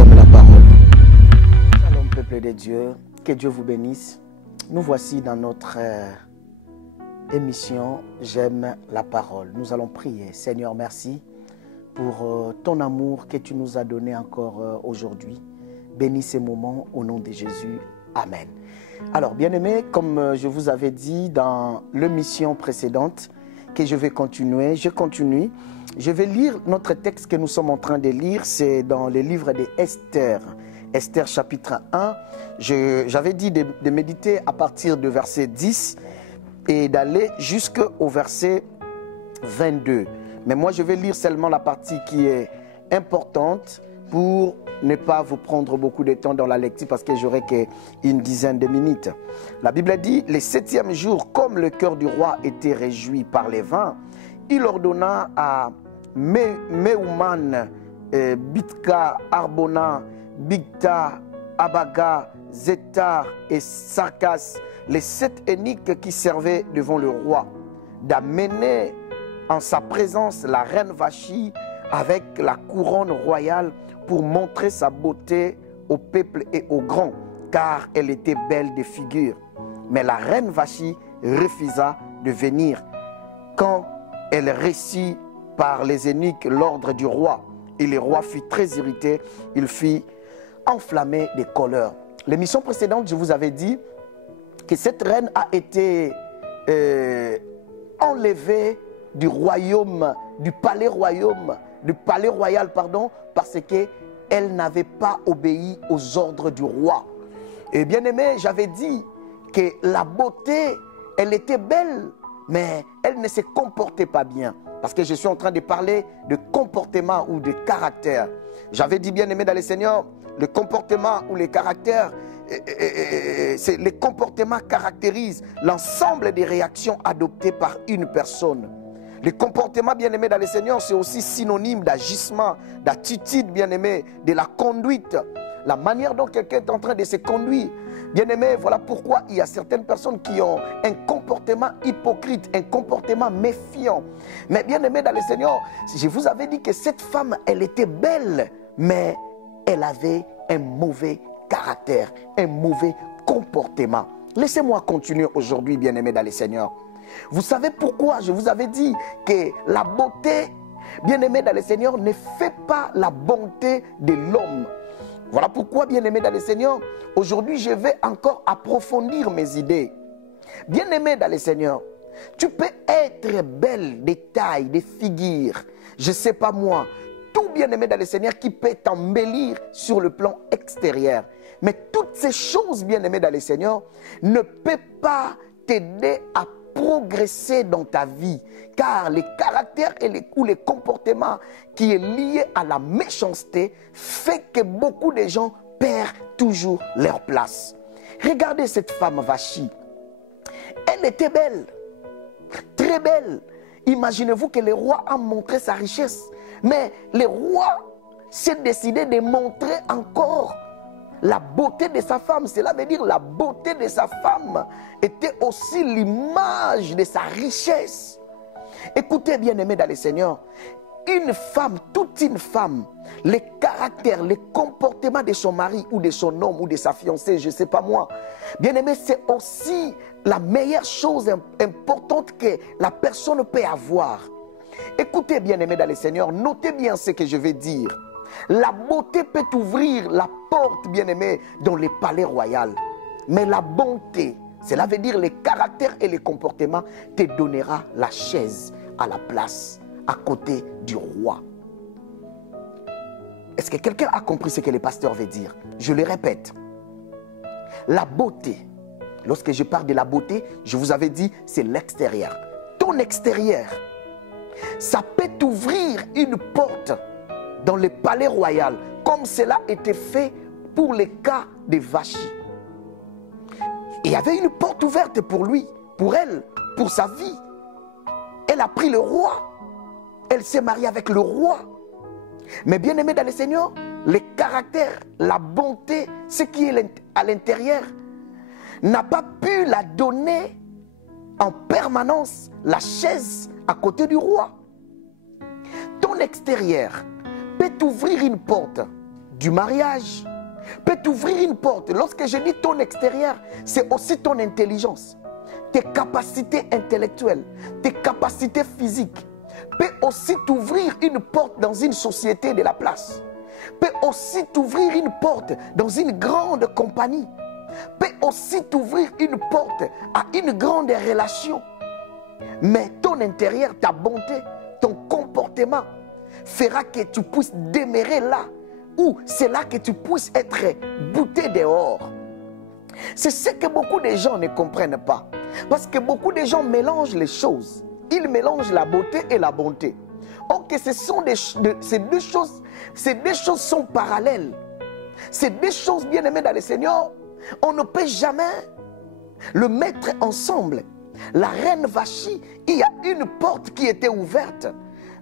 J'aime la parole. Shalom peuple de Dieu, que Dieu vous bénisse. Nous voici dans notre émission J'aime la parole. Nous allons prier. Seigneur, merci pour ton amour que tu nous as donné encore aujourd'hui. Bénis ces moments au nom de Jésus. Amen. Alors, bien-aimés, comme je vous avais dit dans l'émission précédente, que je vais continuer, je continue. Je vais lire notre texte que nous sommes en train de lire, c'est dans le livre de Esther. Esther chapitre 1. J'avais dit de méditer à partir du verset 10 et d'aller jusqu'au verset 22. Mais moi, je vais lire seulement la partie qui est importante pour ne pas vous prendre beaucoup de temps dans la lecture parce que j'aurai qu'une dizaine de minutes. La Bible dit, le 7e jour, comme le cœur du roi était réjoui par les vins, il ordonna à Meuman, Bitka, Arbona, Bigta, Abaga, Zétar et Sarkas, les 7 eunuques qui servaient devant le roi, d'amener en sa présence la reine Vachi avec la couronne royale pour montrer sa beauté au peuple et aux grands, car elle était belle de figure. Mais la reine Vachi refusa de venir. Quand elle reçut par les eunuques l'ordre du roi, et le roi fut très irrité, il fut enflammé de colère. L'émission précédente, je vous avais dit que cette reine a été enlevée du royaume, du palais royal, parce qu'elle n'avait pas obéi aux ordres du roi. Et bien aimé, j'avais dit que la beauté, elle était belle, mais elle ne se comportait pas bien. Parce que je suis en train de parler de comportement ou de caractère. J'avais dit, bien aimé dans le Seigneur, le comportement ou les caractères, les comportements caractérisent l'ensemble des réactions adoptées par une personne. Le comportement, bien aimé dans le Seigneur, c'est aussi synonyme d'agissement, d'attitude, bien aimé, de la conduite. La manière dont quelqu'un est en train de se conduire. Bien aimé, voilà pourquoi il y a certaines personnes qui ont un comportement hypocrite, un comportement méfiant. Mais bien aimé dans le Seigneur, je vous avais dit que cette femme, elle était belle, mais elle avait un mauvais caractère, un mauvais comportement. Laissez-moi continuer aujourd'hui, bien aimé dans le Seigneur. Vous savez pourquoi je vous avais dit que la beauté, bien aimé dans le Seigneur, ne fait pas la bonté de l'homme. Voilà pourquoi, bien aimé dans le Seigneur, aujourd'hui je vais encore approfondir mes idées. Bien aimé dans le Seigneur, tu peux être belle de taille, de figure, je ne sais pas moi, tout bien aimé dans le Seigneur qui peut t'embellir sur le plan extérieur. Mais toutes ces choses, bien aimé dans le Seigneur, ne peuvent pas t'aider à progresser dans ta vie, car les caractères ou les comportements qui est lié à la méchanceté fait que beaucoup de gens perdent toujours leur place. Regardez cette femme Vachi. Elle était belle, très belle. Imaginez-vous que le roi a montré sa richesse, mais le roi s'est décidé de montrer encore la beauté de sa femme. Cela veut dire la beauté de sa femme était aussi l'image de sa richesse. Écoutez, bien aimé dans le Seigneur, une femme, toute une femme, les caractères, les comportements de son mari ou de son homme ou de sa fiancée, je ne sais pas moi, bien aimé, c'est aussi la meilleure chose importante que la personne peut avoir. Écoutez, bien aimé dans le Seigneur, notez bien ce que je vais dire. La beauté peut ouvrir la porte, bien aimé, dans le palais royal. Mais la bonté, cela veut dire les caractères et les comportements, te donnera la chaise à la place, à côté du roi. Est-ce que quelqu'un a compris ce que le pasteur veut dire? Je le répète. La beauté, lorsque je parle de la beauté, je vous avais dit, c'est l'extérieur. Ton extérieur, ça peut t'ouvrir une porte dans le palais royal, comme cela était fait pour le cas de Vachi. Il y avait une porte ouverte pour lui, pour elle, pour sa vie. Elle a pris le roi. Elle s'est mariée avec le roi. Mais bien aimé dans le Seigneur, le caractère, la bonté, ce qui est à l'intérieur, n'a pas pu la donner en permanence la chaise à côté du roi. Ton extérieur peut t'ouvrir une porte du mariage, peut t'ouvrir une porte. Lorsque je dis ton extérieur, c'est aussi ton intelligence, tes capacités intellectuelles, tes capacités physiques, peut aussi t'ouvrir une porte dans une société de la place, peut aussi t'ouvrir une porte dans une grande compagnie, peut aussi t'ouvrir une porte à une grande relation. Mais ton intérieur, ta bonté, ton comportement fera que tu puisses demeurer là, ou c'est là que tu puisses être bouté dehors. C'est ce que beaucoup de gens ne comprennent pas. Parce que beaucoup de gens mélangent les choses. Ils mélangent la beauté et la bonté. Or que ces deux choses sont parallèles. Ces deux choses, bien aimées dans le Seigneur, on ne peut jamais le mettre ensemble. La reine Vachi, il y a une porte qui était ouverte,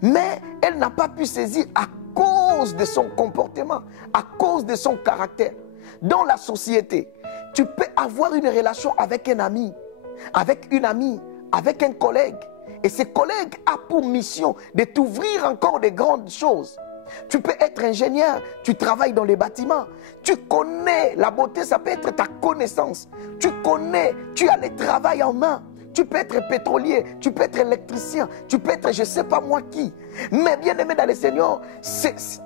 mais elle n'a pas pu saisir à cause de son comportement, à cause de son caractère. Dans la société, tu peux avoir une relation avec un ami, avec une amie, avec un collègue. Et ce collègue a pour mission de t'ouvrir encore de grandes choses. Tu peux être ingénieur, tu travailles dans les bâtiments, tu connais la beauté, ça peut être ta connaissance. Tu connais, tu as le travail en main. Tu peux être pétrolier, tu peux être électricien, tu peux être je ne sais pas moi qui. Mais bien aimé dans le Seigneur,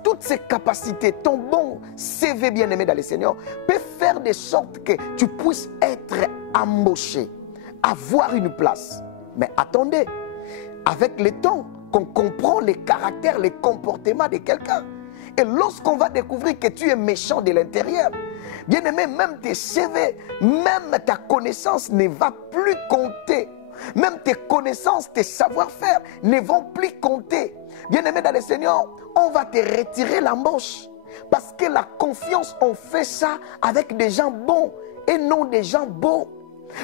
toutes ces capacités, ton bon CV bien aimé dans le Seigneur, peut faire de sorte que tu puisses être embauché, avoir une place. Mais attendez, avec le temps, qu'on comprend les caractères, les comportements de quelqu'un. Et lorsqu'on va découvrir que tu es méchant de l'intérieur, bien aimé, même tes CV, même ta connaissance ne va plus compter. Même tes connaissances, tes savoir-faire ne vont plus compter. Bien aimé dans le Seigneur, on va te retirer l'embauche. Parce que la confiance, on fait ça avec des gens bons et non des gens beaux.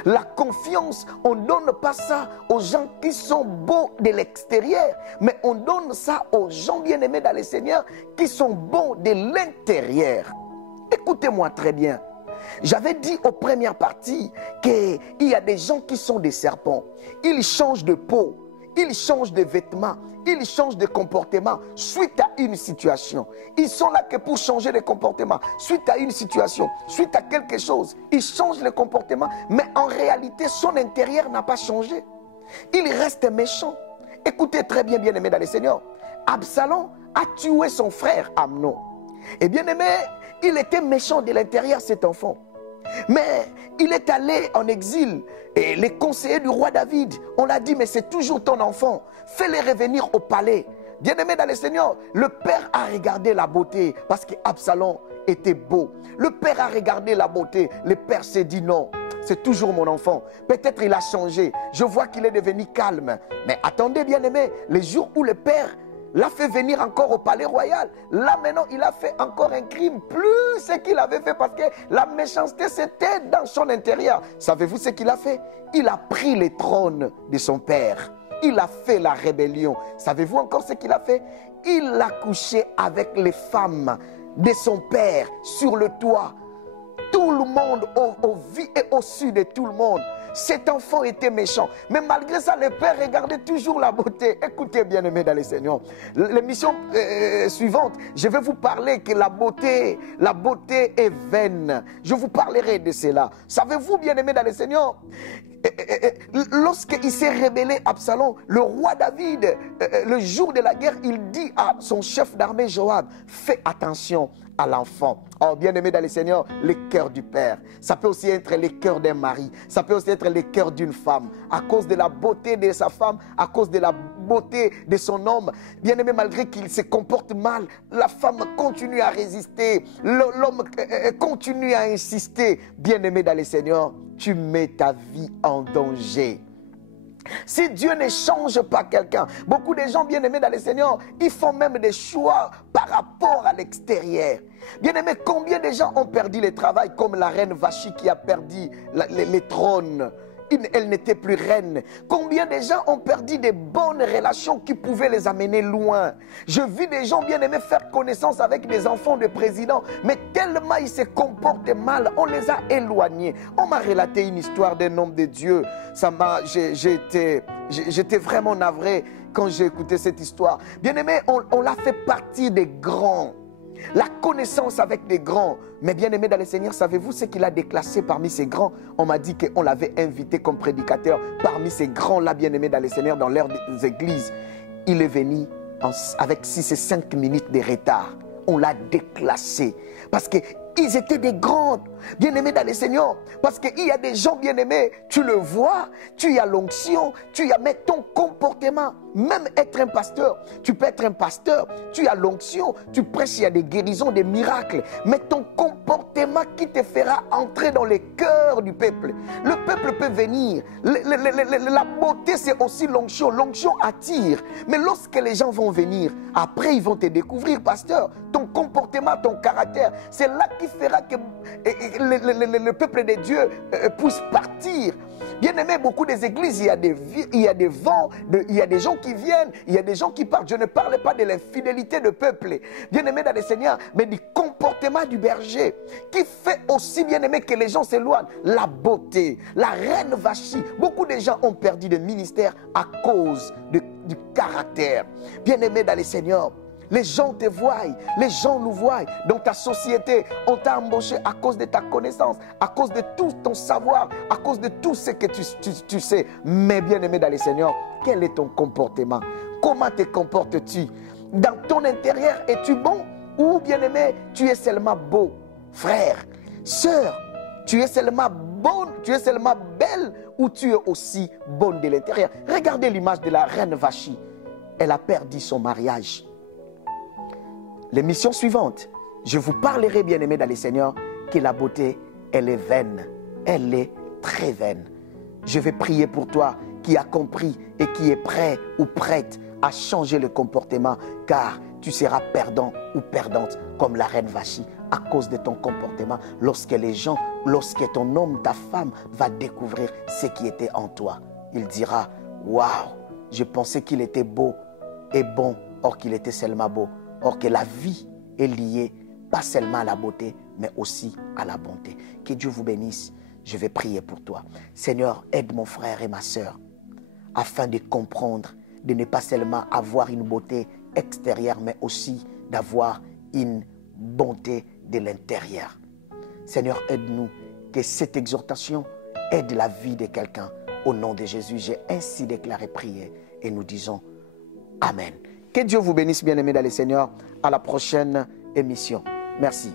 La confiance, on ne donne pas ça aux gens qui sont beaux de l'extérieur, mais on donne ça aux gens bien aimés dans le Seigneur qui sont bons de l'intérieur. Écoutez-moi très bien. J'avais dit aux premières parties qu'il y a des gens qui sont des serpents. Ils changent de peau, ils changent de vêtements, ils changent de comportement suite à une situation. Ils sont là que pour changer de comportement, suite à une situation, suite à quelque chose. Ils changent le comportement, mais en réalité, son intérieur n'a pas changé. Il reste méchant. Écoutez très bien, bien-aimé dans le Seigneur. Absalom a tué son frère Amnon. Et bien-aimé, il était méchant de l'intérieur, cet enfant. Mais il est allé en exil. Et les conseillers du roi David, on l'a dit, mais c'est toujours ton enfant. Fais-le revenir au palais. Bien-aimé dans le Seigneur, le père a regardé la beauté parce qu'Absalom était beau. Le père a regardé la beauté. Le père s'est dit non, c'est toujours mon enfant. Peut-être il a changé. Je vois qu'il est devenu calme. Mais attendez, bien-aimé, les jours où le père l'a fait venir encore au palais royal. Là maintenant, il a fait encore un crime, plus ce qu'il avait fait parce que la méchanceté c'était dans son intérieur. Savez-vous ce qu'il a fait? Il a pris le trône de son père. Il a fait la rébellion. Savez-vous encore ce qu'il a fait? Il a couché avec les femmes de son père sur le toit. Tout le monde, au vu et au su de tout le monde. Cet enfant était méchant. Mais malgré ça, le père regardait toujours la beauté. Écoutez, bien-aimés dans le Seigneur. L'émission suivante, je vais vous parler que la beauté est vaine. Je vous parlerai de cela. Savez-vous, bien-aimés dans le Seigneur, lorsqu'il s'est rébellé, Absalom, le roi David, le jour de la guerre, il dit à son chef d'armée Joab, fais attention à l'enfant. Oh, bien-aimé dans le Seigneur, le cœur du père. Ça peut aussi être le cœur d'un mari. Ça peut aussi être le cœur d'une femme. À cause de la beauté de sa femme, à cause de la beauté de son homme. Bien-aimé, malgré qu'il se comporte mal, la femme continue à résister. L'homme continue à insister. Bien-aimé dans le Seigneur, tu mets ta vie en danger. Si Dieu ne change pas quelqu'un, beaucoup de gens bien-aimés dans le Seigneur, ils font même des choix par rapport à l'extérieur. Bien-aimés, combien de gens ont perdu le travail comme la reine Vachi qui a perdu les trônes? Elle n'était plus reine. Combien de gens ont perdu des bonnes relations qui pouvaient les amener loin? Je vis des gens bien aimés faire connaissance avec des enfants de présidents, mais tellement ils se comportent mal, on les a éloignés. On m'a relaté une histoire d'un homme de Dieu. J'étais vraiment navré quand j'ai écouté cette histoire. Bien aimé, on l'a fait partie des grands. la connaissance avec des grands. Mais bien aimé dans le Seigneur, savez-vous ce qu'il a déclassé parmi ces grands? On m'a dit qu'on l'avait invité comme prédicateur parmi ces grands-là, bien aimé dans le Seigneur, dans l'ère des églises. Il est venu avec 6 et 5 minutes de retard. On l'a déclassé parce qu'ils étaient des grands, bien-aimés dans le Seigneur. Parce qu'il y a des gens bien-aimés, tu le vois, tu as l'onction, tu as mais ton comportement. Même être un pasteur, tu peux être un pasteur, tu as l'onction, tu prêches, il y a des guérisons, des miracles. Mais ton comportement qui te fera entrer dans les cœurs du peuple. Le peuple peut venir. La beauté, c'est aussi l'onction. L'onction attire. Mais lorsque les gens vont venir, après ils vont te découvrir, pasteur. Ton comportement, ton caractère, c'est là qui fera que le peuple de Dieu puisse partir. Bien aimé, beaucoup des églises, il y a des vents, il y a des gens qui viennent, il y a des gens qui partent. Je ne parle pas de l'infidélité du peuple, bien aimé dans le Seigneur, mais du comportement du berger, qui fait aussi, bien aimé, que les gens s'éloignent. La beauté, la reine Vachi. Beaucoup de gens ont perdu de ministère à cause du caractère. Bien aimé dans le Seigneur, les gens te voient, les gens nous voient. Dans ta société, on t'a embauché à cause de ta connaissance, à cause de tout ton savoir, à cause de tout ce que tu sais. Mais bien aimé dans le Seigneur, quel est ton comportement? Comment te comportes-tu? Dans ton intérieur, es-tu bon? Ou bien aimé, tu es seulement beau? Frère, sœur, tu es seulement bonne, tu es seulement belle, ou tu es aussi bonne de l'intérieur? Regardez l'image de la reine Vachi. Elle a perdu son mariage. L'émission suivante, je vous parlerai, bien aimé dans le Seigneur, que la beauté, elle est vaine. Elle est très vaine. Je vais prier pour toi qui a compris et qui est prêt ou prête à changer le comportement, car tu seras perdant ou perdante comme la reine Vachi à cause de ton comportement lorsque ton homme, ta femme va découvrir ce qui était en toi. Il dira, waouh, je pensais qu'il était beau et bon, or qu'il était seulement beau. Or que la vie est liée pas seulement à la beauté, mais aussi à la bonté. Que Dieu vous bénisse. Je vais prier pour toi. Seigneur, aide mon frère et ma sœur afin de comprendre, de ne pas seulement avoir une beauté extérieure, mais aussi d'avoir une bonté de l'intérieur. Seigneur, aide-nous que cette exhortation aide la vie de quelqu'un. Au nom de Jésus, j'ai ainsi déclaré, prié et nous disons Amen. Que Dieu vous bénisse, bien-aimés dans le Seigneur. À la prochaine émission. Merci.